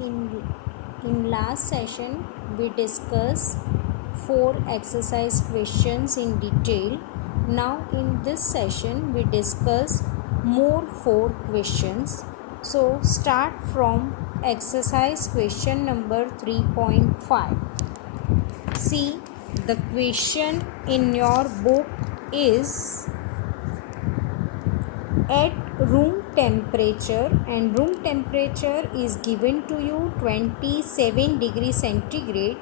in last session we discussed 4 exercise questions in detail. Now in this session we discuss more 4 questions. So start from exercise question number 3.5. See, the question in your book is at room temperature, and room temperature is given to you 27 degrees centigrade.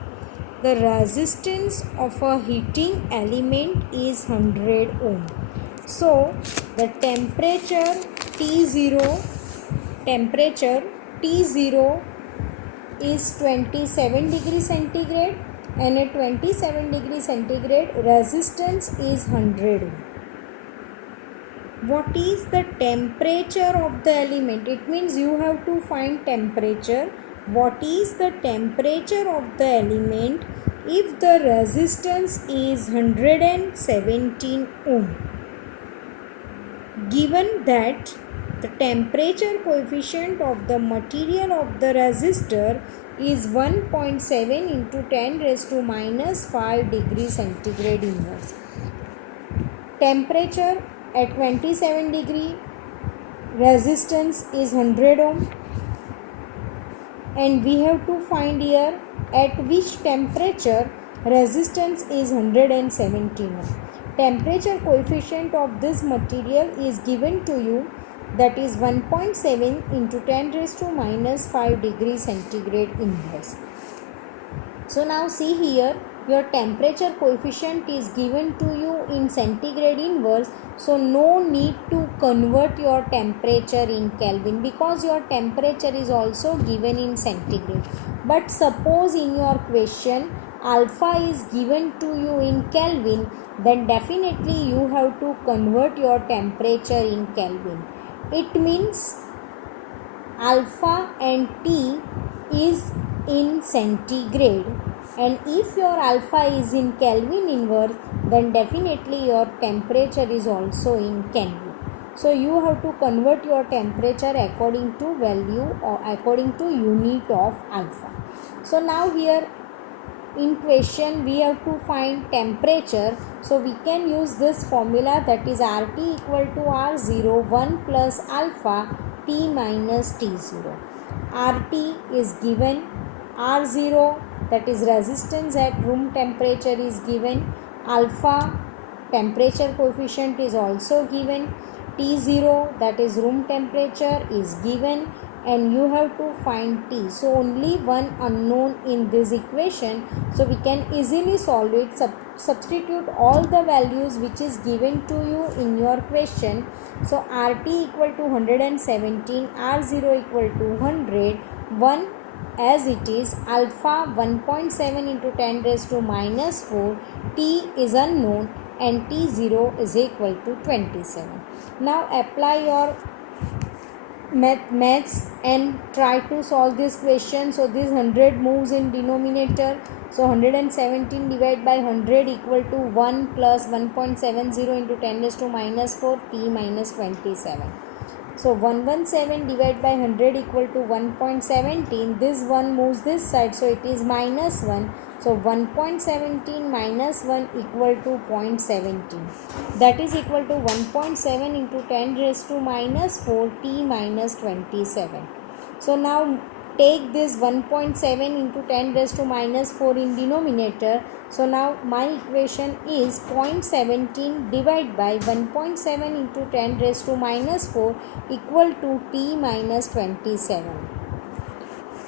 The resistance of a heating element is 100 ohm. So the temperature T0 is 27 degrees centigrade, and at 27 degrees centigrade resistance is 100 ohm. What is the temperature of the element? It means you have to find temperature. What is the temperature of the element if the resistance is 117 ohm? Given that the temperature coefficient of the material of the resistor is 1.7 into 10 raised to minus 5 degrees centigrade inverse. Temperature at 27 degree, resistance is 100 ohm, and we have to find here at which temperature resistance is 117 ohm. Temperature coefficient of this material is given to you, that is 1.7 into 10 raised to minus 5 degrees centigrade inverse. So now see here, your temperature coefficient is given to you in centigrade inverse. So no need to convert your temperature in Kelvin, because your temperature is also given in centigrade. But suppose in your question alpha is given to you in Kelvin, then definitely you have to convert your temperature in Kelvin. It means alpha and T is in centigrade, and if your alpha is in Kelvin inverse, then definitely your temperature is also in Kelvin. So you have to convert your temperature according to value or according to unit of alpha. So now here in question we have to find temperature. So we can use this formula, that is RT equal to R0 1 plus alpha T minus T0. RT is given, R0 that is resistance at room temperature is given, alpha temperature coefficient is also given, T0 that is room temperature is given, and you have to find T. So only one unknown in this equation, so we can easily solve it. Substitute all the values which is given to you in your question. So RT equal to 117, R0 equal to 100, 1 as it is, alpha 1.7 into 10 raised to minus 4, T is unknown, and T0 is equal to 27. Now apply your maths and try to solve this question. So this 100 moves in denominator. So 117 divided by 100 equal to 1 plus 1.70 into 10 raised to minus 4, T minus 27. So 117 divided by 100 equal to 1.17. This 1 moves this side, so it is minus 1. So 1.17 minus 1 equal to 0.17. That is equal to 1.7 into 10 raised to minus 4, T minus 27. So now take this 1.7 into 10 raised to minus 4 in denominator. So now my equation is 0.17 divided by 1.7 into 10 raised to minus 4 equal to T minus 27.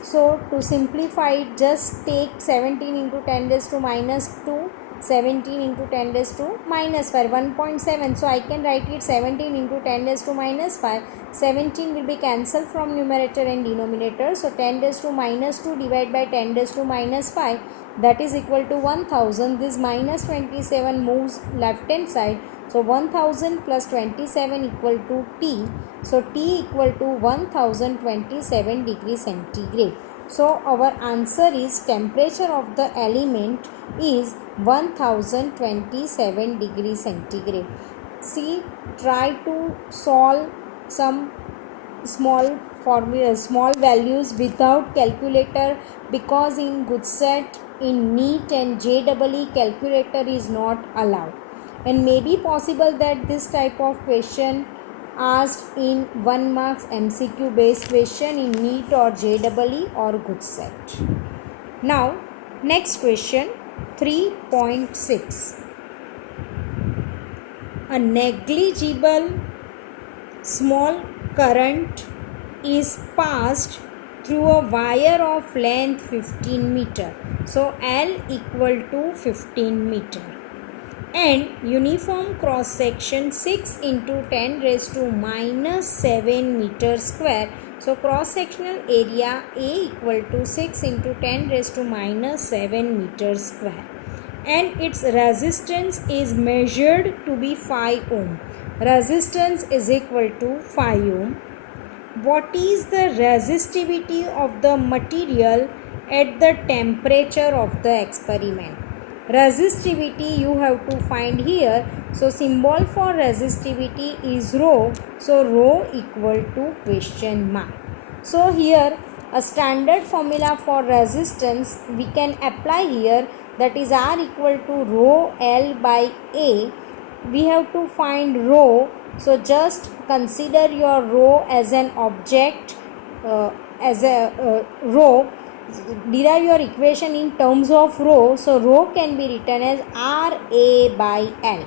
So to simplify it, just take 17 into 10 raised to minus 2, 17 into 10 raised to minus 5, 1.7. So I can write it 17 into 10 raised to minus 5. 17 will be cancelled from numerator and denominator. So 10 raised to minus 2 divided by 10 raised to minus 5, that is equal to 1000. This minus 27 moves left hand side. So 1000 plus 27 equal to T. So T equal to 1027 degrees centigrade. So our answer is temperature of the element is 1027 degrees centigrade. See, try to solve some small formula small values without calculator, because in GUJSET, in NEET and JEE calculator is not allowed, and may be possible that this type of question asked in 1 marks MCQ based question in NEET or JEE or GUJSET. Now next question 3.6. A negligible small current is passed through a wire of length 15 meter. So L equal to 15 meter. And uniform cross section 6 into 10 raised to minus 7 meter square. So cross sectional area A equal to 6 into 10 raised to minus 7 meter square. And its resistance is measured to be 5 ohm. Resistance is equal to 5 ohm. What is the resistivity of the material at the temperature of the experiment? Resistivity you have to find here. So symbol for resistivity is rho. So rho equal to question mark. So here a standard formula for resistance we can apply here, that is R equal to rho L by A. We have to find rho. So just consider your rho as an object, rho. Derive your equation in terms of rho. So rho can be written as RA by L.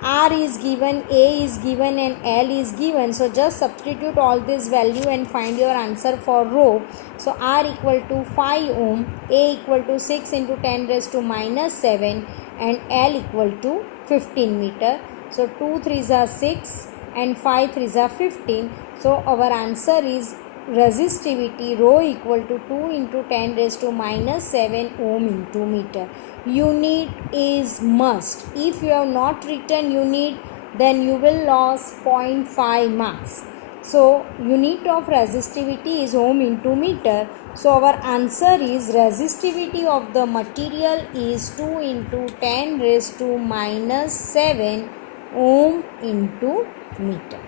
R is given, A is given and L is given. So just substitute all this value and find your answer for rho. So R equal to 5 ohm, A equal to 6 into 10 raised to minus 7 and L equal to 15 meter. So 2 3s are 6 and 5 3s are 15. So our answer is resistivity rho equal to 2 into 10 raised to minus 7 ohm into meter. Unit is must. If you have not written unit, then you will lose 0.5 marks. So unit of resistivity is ohm into meter. So our answer is resistivity of the material is 2 into 10 raised to minus 7 ohm into meter.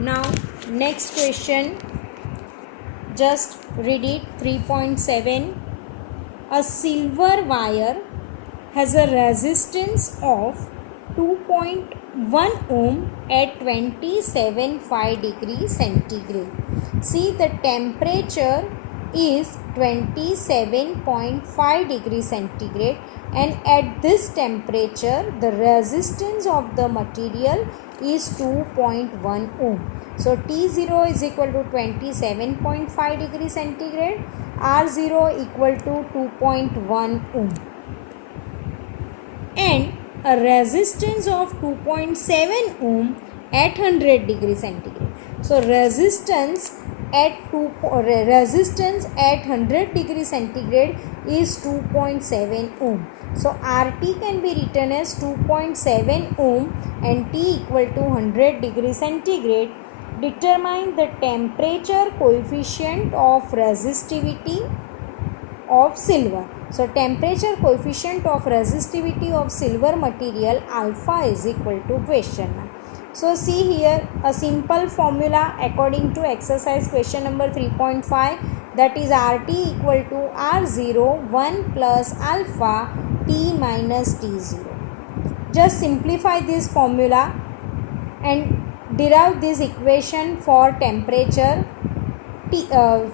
Now next question, just read it. 3.7. A silver wire has a resistance of 2.1 ohm at 27.5 degrees centigrade. See, the temperature is 27.5 degrees centigrade, and at this temperature the resistance of the material is 2.1 ohm. So T0 is equal to 27.5 degrees centigrade, R0 equal to 2.1 ohm, and a resistance of 2.7 ohm at 100 degrees centigrade. So resistance at 100 degrees centigrade is 2.7 ohm. So RT can be written as 2.7 ohm and T equal to 100 degrees centigrade. Determine the temperature coefficient of resistivity of silver. So temperature coefficient of resistivity of silver material alpha is equal to question mark. So see here a simple formula according to exercise question number 3.5, that is RT equal to R0 1 plus alpha T minus T0. Just simplify this formula and derive this equation for temperature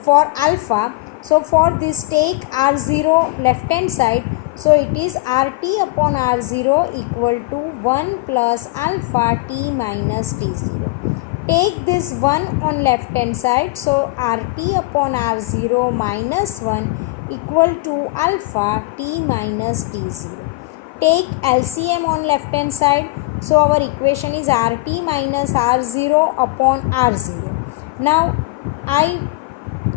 for alpha. So for this take R0 left hand side. So it is RT upon R0 equal to 1 plus alpha T minus T0. Take this 1 on left hand side. So RT upon R0 minus 1 equal to alpha T minus T0. Take LCM on left hand side. So our equation is RT minus R0 upon R0. Now I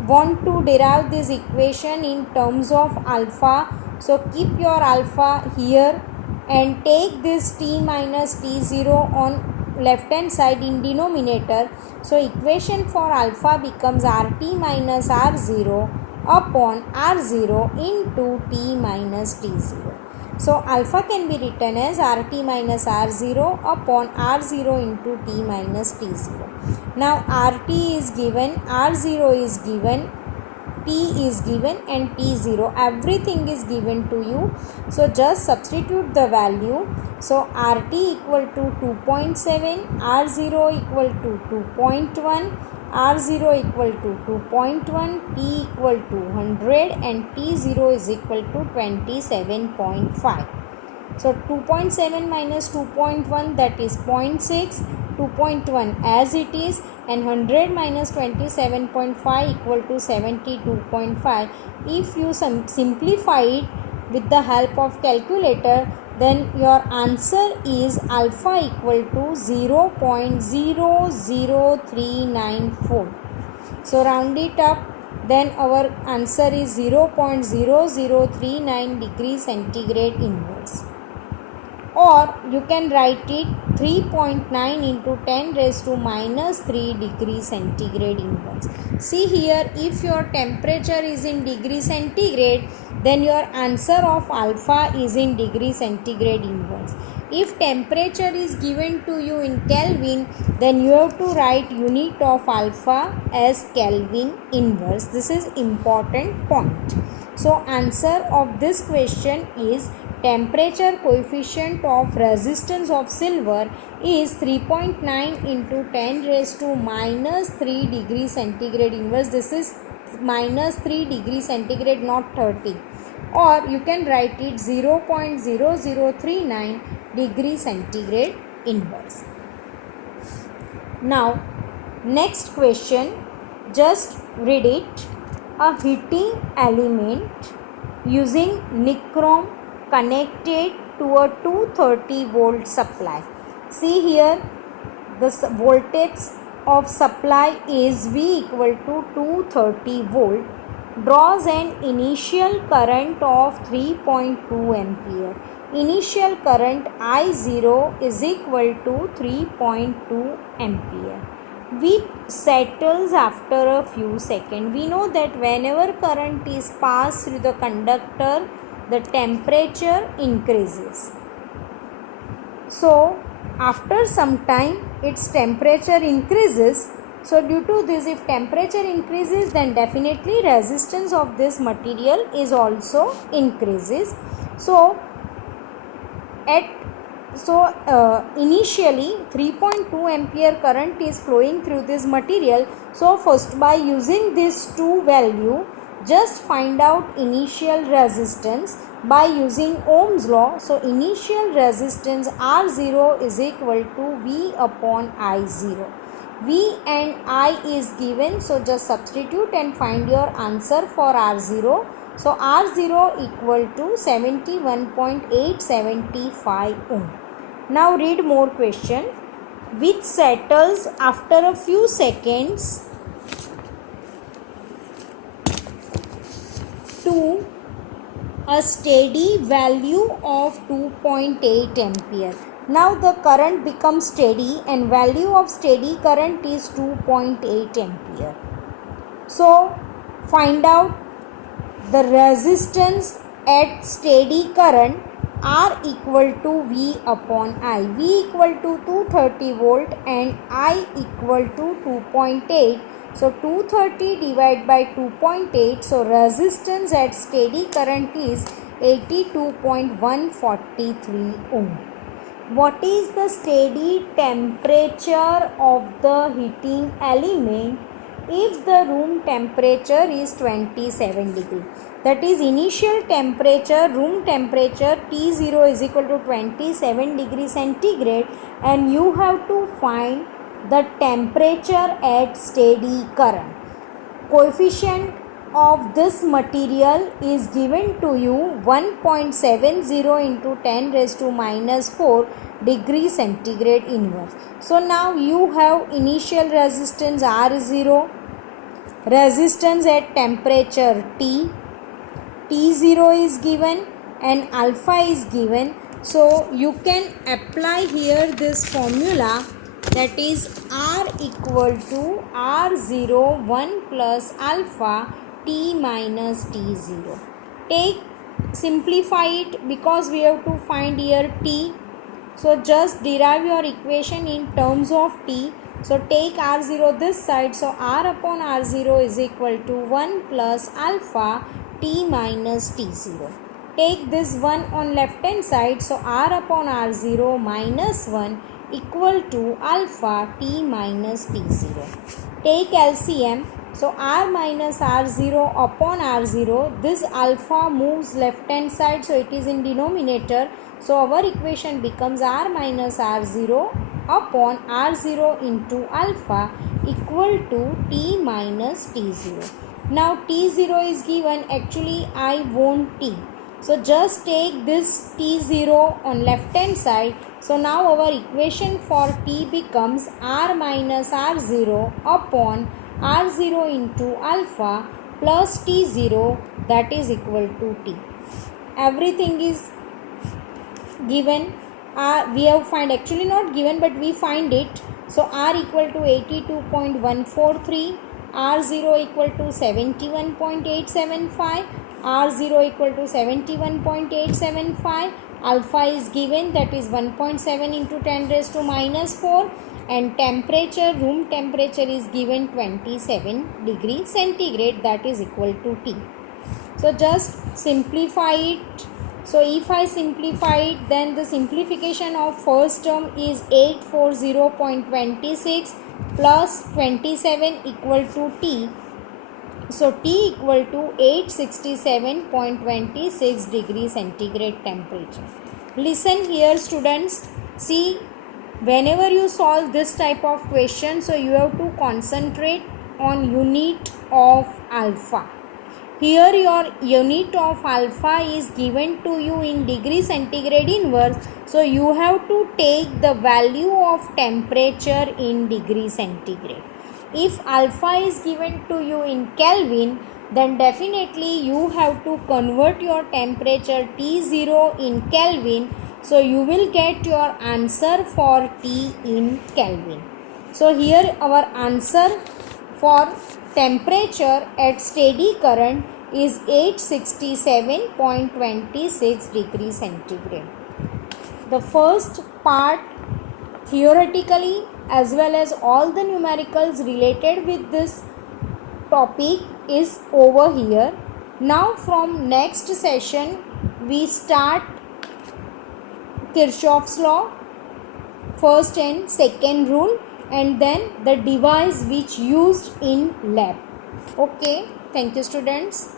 want to derive this equation in terms of alpha. So keep your alpha here and take this T minus T0 on left hand side in denominator. So equation for alpha becomes RT minus R0 upon R0 into T minus T0. So alpha can be written as RT minus R0 upon R0 into T minus T0. Now RT is given, R0 is given, T is given and T0, everything is given to you. So just substitute the value. So RT equal to 2.7, R0 equal to 2.1, R0 equal to 2.1, T equal to 100 and T0 is equal to 27.5. So 2.7 minus 2.1, that is 0.6, 2.1 as it is, and 100 minus 27.5 equal to 72.5. If you simplify it with the help of calculator, then your answer is alpha equal to 0.00394. So round it up, then our answer is 0.0039 degrees centigrade inverse. Or you can write it 3.9 into 10 raised to minus 3 degree centigrade inverse. See here, if your temperature is in degree centigrade, then your answer of alpha is in degree centigrade inverse. If temperature is given to you in Kelvin, then you have to write unit of alpha as Kelvin inverse. This is important point. So answer of this question is temperature coefficient of resistance of silver is 3.9 into 10 raised to minus 3 degree centigrade inverse. This is minus 3 degree centigrade, not 30. Or you can write it 0.0039 degree centigrade inverse. Now next question, just read it. A heating element using nichrome connected to a 230 volt supply. See here, the voltage of supply is V equal to 230 volt, draws an initial current of 3.2 ampere. Initial current I0 is equal to 3.2 ampere, which settles after a few seconds. We know that whenever current is passed through the conductor, the temperature increases. So after some time its temperature increases. So due to this, if temperature increases, then definitely resistance of this material is also increases. So initially 3.2 ampere current is flowing through this material. So first, by using this two value, just find out initial resistance by using Ohm's law. So initial resistance R0 is equal to V upon I0. V and I is given, so just substitute and find your answer for R0. So R0 equal to 71.875 ohm. Now read more question, which settles after a few seconds to a steady value of 2.8 ampere. Now the current becomes steady and value of steady current is 2.8 ampere. So find out the resistance at steady current. R equal to V upon I. V equal to 230 volt and I equal to 2.8. So 230 divided by 2.8. So resistance at steady current is 82.143 ohm. What is the steady temperature of the heating element if the room temperature is 27 degree? That is, initial temperature, room temperature T0 is equal to 27 degree centigrade, and you have to find the temperature at steady current. Coefficient of this material is given to you 1.70 into 10 raised to minus 4 degree centigrade inverse. So now you have initial resistance R0, resistance at temperature T, T0 is given and alpha is given. So you can apply here this formula, that is R equal to R0 1 plus alpha T minus T0. Simplify it because we have to find here T. So just derive your equation in terms of T. So take R0 this side. So R upon R0 is equal to 1 plus alpha t minus T0. Take this 1 on left hand side. So R upon R0 minus 1 equal to alpha t minus T0. Take LCM. So R minus R0 upon R0. This alpha moves left hand side. So it is in denominator. So our equation becomes R minus R0 upon R0 into alpha equal to t minus T0. Now T0 is given. Actually I want t. So just take this T0 on left hand side. So now our equation for t becomes R minus R0 upon R0 into alpha plus T0, that is equal to t. Everything is given. We have find, actually not given but we find it. So R equal to 82.143, R0 equal to 71.875, R0 equal to 71.875, alpha is given, that is 1.7 into 10 raised to minus 4, and temperature, room temperature is given 27 degrees centigrade, that is equal to T. So just simplify it. So if I simplify it, then the simplification of first term is 840.26 plus 27 equal to T. So T equal to 867.26 degrees centigrade temperature. Listen here students. See, whenever you solve this type of question, so you have to concentrate on unit of alpha. Here your unit of alpha is given to you in degree centigrade inverse. So you have to take the value of temperature in degree centigrade. If alpha is given to you in Kelvin, then definitely you have to convert your temperature T0 in Kelvin. So you will get your answer for T in Kelvin. So here our answer for temperature at steady current is 867.26 degrees centigrade. The first part theoretically as well as all the numericals related with this topic is over here. Now from next session we start Kirchhoff's law, first and second rule, and then the device which used in lab. Okay, thank you students.